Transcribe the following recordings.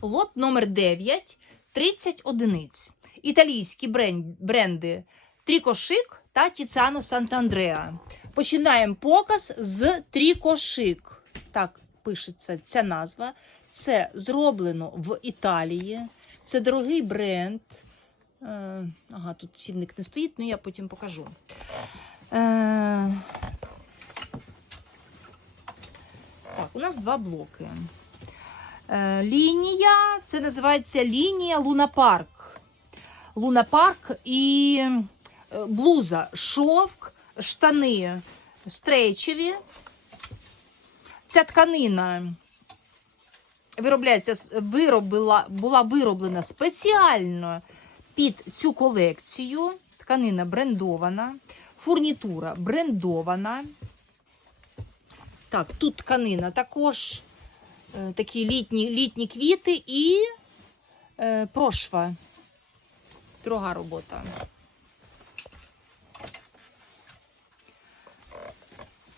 Лот номер 9 30 одиниць. Італійські бренди Трікошик та Тіцано Сант'Андреа. Починаємо показ з Трікошик. Так пишеться ця назва. Це зроблено в Італії. Це дорогий бренд. Е, ага, тут цінник не стоїть, але я потім покажу. Е, так, у нас два блоки. Е, лінія, це називається лінія Лунапарк. Лунапарк і е, блуза, шовк, штани стрейчеві. Ця тканина виробляється, виробила, була вироблена спеціально під цю колекцію. Тканина брендована, фурнітура брендована. Так, тут тканина також такі літні, літні квіти і е, прошва. Дорога робота.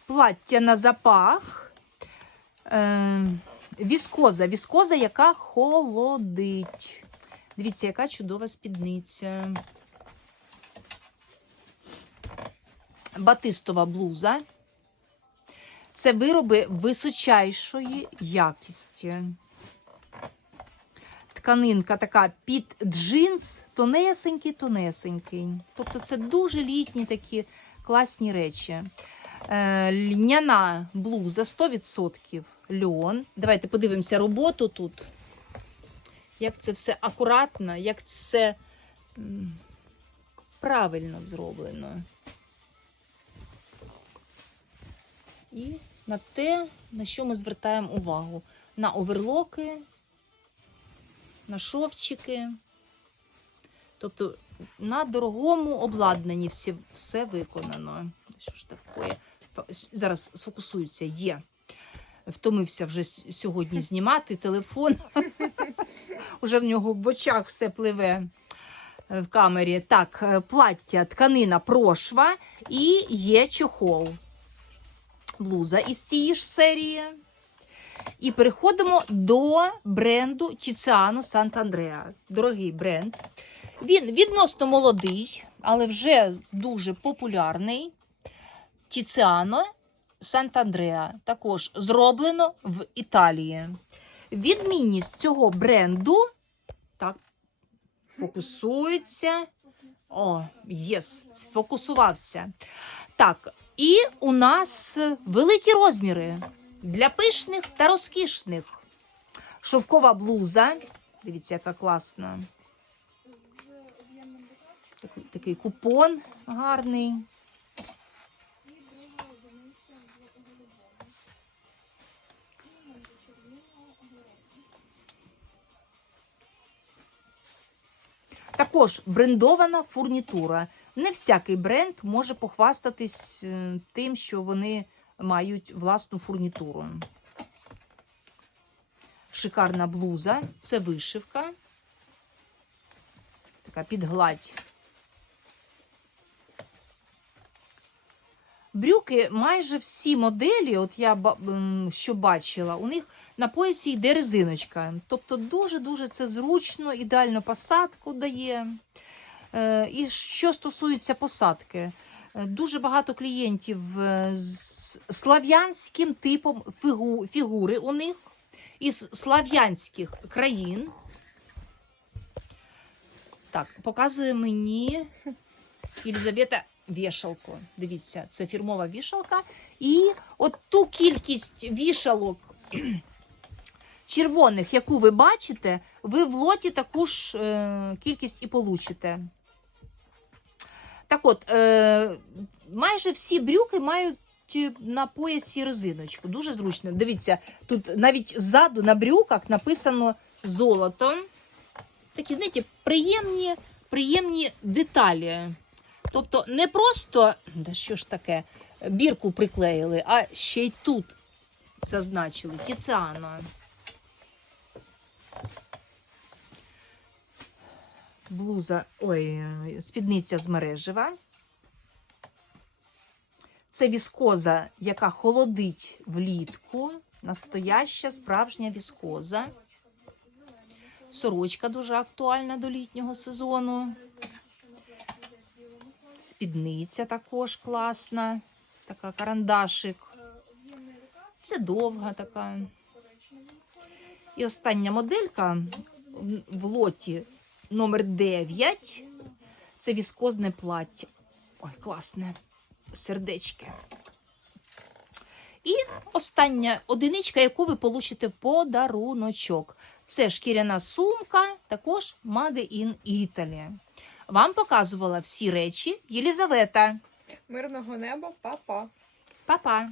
Плаття на запах. Е, віскоза. Віскоза, яка холодить. Дивіться, яка чудова спідниця. Батистова блуза. Це вироби височайшої якісті. Тканинка така під джинс, тонесенький, тонесенький. Тобто це дуже літні такі класні речі. Е, льняна блуза 100% льон. Давайте подивимося роботу тут. Як це все акуратно, як все правильно зроблено. І на те, на що ми звертаємо увагу. На оверлоки, на шовчики. Тобто на дорогому обладнанні все, все виконано. Що ж таке? Зараз сфокусується, є. Втомився вже сьогодні знімати телефон. Уже в нього в очах все пливе е, в камері. Так, е, плаття, тканина, прошва і є чохол. Блуза із цієї ж серії. І переходимо до бренду Тіціано Сант'Андреа. Дорогий бренд. Він відносно молодий, але вже дуже популярний. Тіціано Сант'Андреа. Також зроблено в Італії. Відмінність цього бренду. Так, фокусується. О, єс, сфокусувався. Так, і у нас великі розміри для пишних та розкішних. Шовкова блуза. Дивіться, яка класна. Такий, такий купон гарний. Також брендована фурнітура. Не всякий бренд може похвастатись е, тим, що вони мають власну фурнітуру. Шикарна блуза, це вишивка. Така підгладь. Брюки майже всі моделі, от я що бачила, у них на поясі йде резиночка. Тобто дуже-дуже це зручно, ідеально посадку дає. Е, І що стосується посадки, е, дуже багато клієнтів е, з слав'янським типом фігу- фігури у них із слав'янських країн. Так, показує мені Єлизавета вішалку. Дивіться, це фірмова вішалка. І от ту кількість вішалок червоних, яку ви бачите, ви в лоті таку ж кількість і получите. Так от, е, майже всі брюки мають е, на поясі резиночку. Дуже зручно. Дивіться, тут навіть ззаду на брюках написано золотом. Такі, знаєте, приємні, приємні деталі. Тобто не просто, да що ж таке, бірку приклеїли, а ще й тут зазначили Тіціано. Блуза, ой, спідниця з мережева. Це віскоза, яка холодить влітку. Настояща справжня віскоза. Сорочка дуже актуальна до літнього сезону. Спідниця також класна. Така карандашик. Це довга така. І остання моделька в- лоті номер 9. Це віскозне плаття. Ой, класне. Сердечки. І остання одиничка, яку ви получите в подаруночок. Це шкіряна сумка, також Made in Italy. Вам показувала всі речі Єлізавета. Мирного неба, па-па. Па-па!